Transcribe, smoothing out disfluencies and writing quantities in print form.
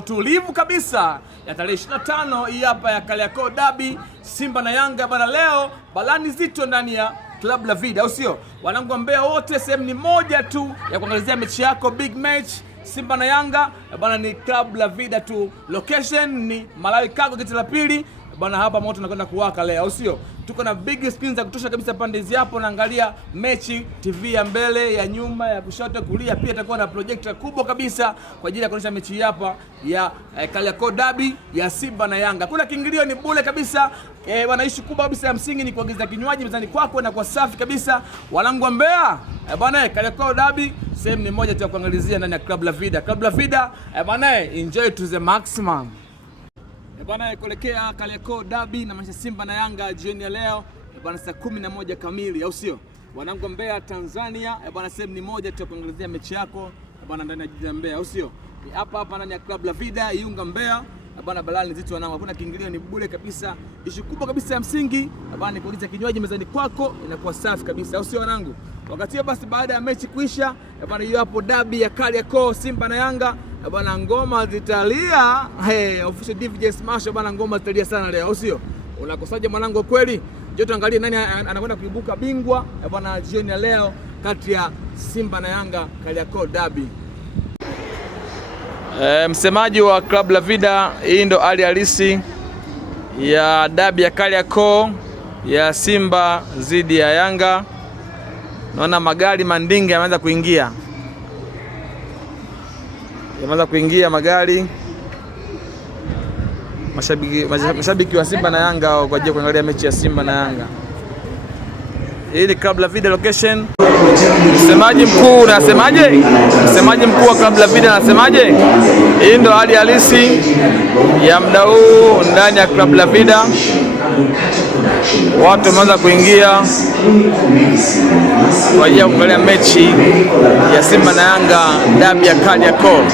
tulivu kabisa ya tarehe 25 hii hapa ya Kariakoo Derby, Simba na Yanga bana. Leo balani zito ndani ya Club La Vida, au sio? Wanangu wa Mbeya wote, sehemu ni moja tu ya kuangalizia mechi yako, big match Simba na Yanga bana, ni Club La Vida tu. Location ni Malawi Cargo geti la pili bana. Hapa moto unakwenda kuwaka leo, au sio? Tuko na big screen za kutosha kabisa pande hizi hapo, naangalia mechi, TV ya mbele, ya nyuma, ya kushoto, kulia. Pia itakuwa na projector kubwa kabisa kwa ajili ya kuonyesha mechi hapa ya Kariakoo Derby ya Simba na Yanga. Kuna kiingilio ni bure kabisa. Wanaishi kubwa kabisa ya msingi ni kuagiza kinywaji mezani kwako na kwa safi kabisa. Wanangu wa Mbeya bana, Kariakoo Derby sehemu ni moja tu ya kuangalizia ndani ya Club La Vida. Club La Vida bana, enjoy to the maximum. Bwana, kuelekea Kariakoo Derby na maisha Simba na Yanga jioni ya leo bwana, saa 11 kamili, au sio? Wanangu wa Mbeya Tanzania bwana, sehemu ni moja tu kuangalizia mechi yako bwana, ndani ya jiji la Mbeya, au sio? Hapa ndani ya Club La Vida Iunga Mbeya bwana, balani nzito wanangu, hakuna kiingilio, ni bure kabisa. Ishu kubwa kabisa ya msingi bwana ni kuagiza kinywaji mezani kwako, inakuwa safi kabisa, au sio wanangu? Wakati basi baada ya mechi kuisha bwana, hiyo hapo derby ya Kariakoo Simba na Yanga bwana, ngoma zitalia. Official DJ Smash bwana, ngoma zitalia sana leo, au sio? Unakosaje mwanangu kweli? Njoo tuangalie nani anakwenda kuibuka bingwa bwana jioni ya leo kati ya Simba na Yanga Kariakoo Derby. Msemaji wa Club La Vida, hii ndo hali halisi ya derby ya Kariakoo ya Simba zidi ya Yanga. Naona magari mandinga yameanza kuingia. Magari. Mashabiki wa Simba na Yanga kwa ajili ya kuangalia mechi ya Simba na Yanga. Hii ni Club La Vida location. Msemaji mkuu unasemaje? Msemaji mkuu wa Club La Vida anasemaje? Hii ndo hali halisi ya muda huu ndani ya Club La Vida. Watu wameanza kuingia kwa ajili ya kuangalia mechi ya Simba na Yanga derby ya Kariakoo.